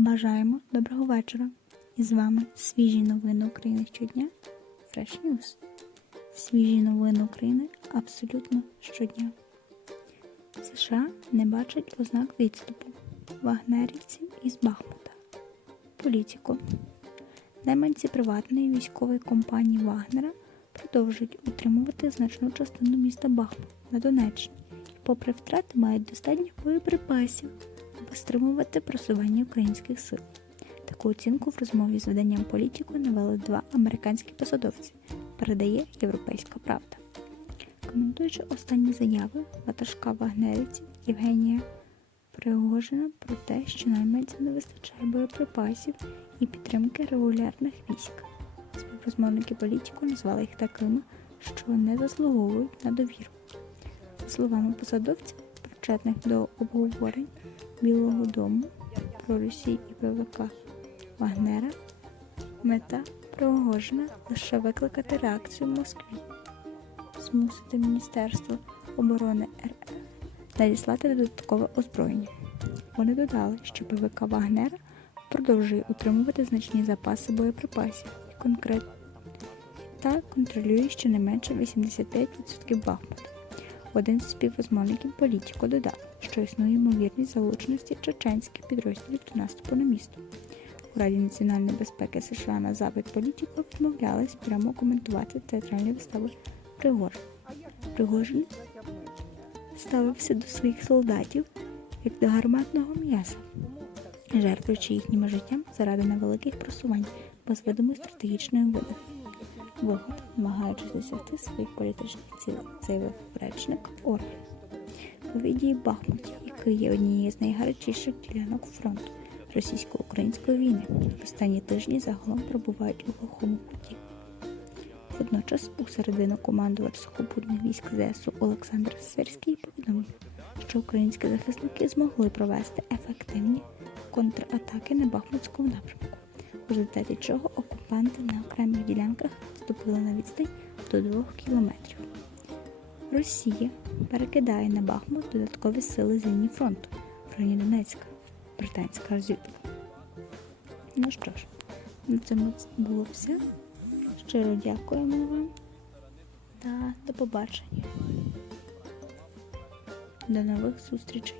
Бажаємо доброго вечора. І з вами свіжі новини України щодня. Fresh News. Свіжі новини України абсолютно щодня. США не бачать ознак відступу вагнерівців із Бахмута. Політико. Найманці приватної військової компанії Вагнера продовжують утримувати значну частину міста Бахмут на Донеччині попри втрати, мають достатньо боєприпасів, стримувати просування українських сил. Таку оцінку в розмові з виданням політику навели два американські посадовці, передає Європейська Правда. Коментуючи останні заяви ватажка вагнерівців Євгенія Пригожина про те, що найманцям не вистачає боєприпасів і підтримки регулярних військ. Співрозмовники політику назвали їх такими, що не заслуговують на довіру. За словами посадовців, причетних до обговорень Білого Дому про Росію і ПВК Вагнера, мета Пригожина лише викликати реакцію в Москві, змусити Міністерство оборони РФ надіслати додаткове озброєння. Вони додали, що ПВК Вагнера продовжує утримувати значні запаси боєприпасів конкретно та контролює щонайменше 85% Бахмута. Один з співрозмовників політико додав, що існує ймовірність залученості чеченських підрозділів до наступу на місто. У Раді національної безпеки США на запит політико відмовлялись прямо коментувати театральні вистави Пригожин. Пригожин ставився до своїх солдатів як до гарматного м'яса, жертвуючи їхнім життям заради невеликих просувань без видимої стратегічної вигоди. Вигод, намагаючись досягти своїх політичних цілей, заявив речник Орбан. У віддії Бахмуті, який є однією з найгарячіших ділянок фронту російсько-української війни, останні тижні загалом перебувають у глухому куті. Водночас, у середину командувач сухопутних військ ЗСУ Олександр Сирський повідомив, що українські захисники змогли провести ефективні контратаки на Бахмутському напрямку, в результаті чого окупанти на окремих ділянках вступили на відстань до 2 кілометрів. Росія перекидає на Бахмут додаткові сили з фронту в районі Донецька, британська розвідка. Ну що ж, на цьому було все. Щиро дякуємо вам та до побачення. До нових зустрічей.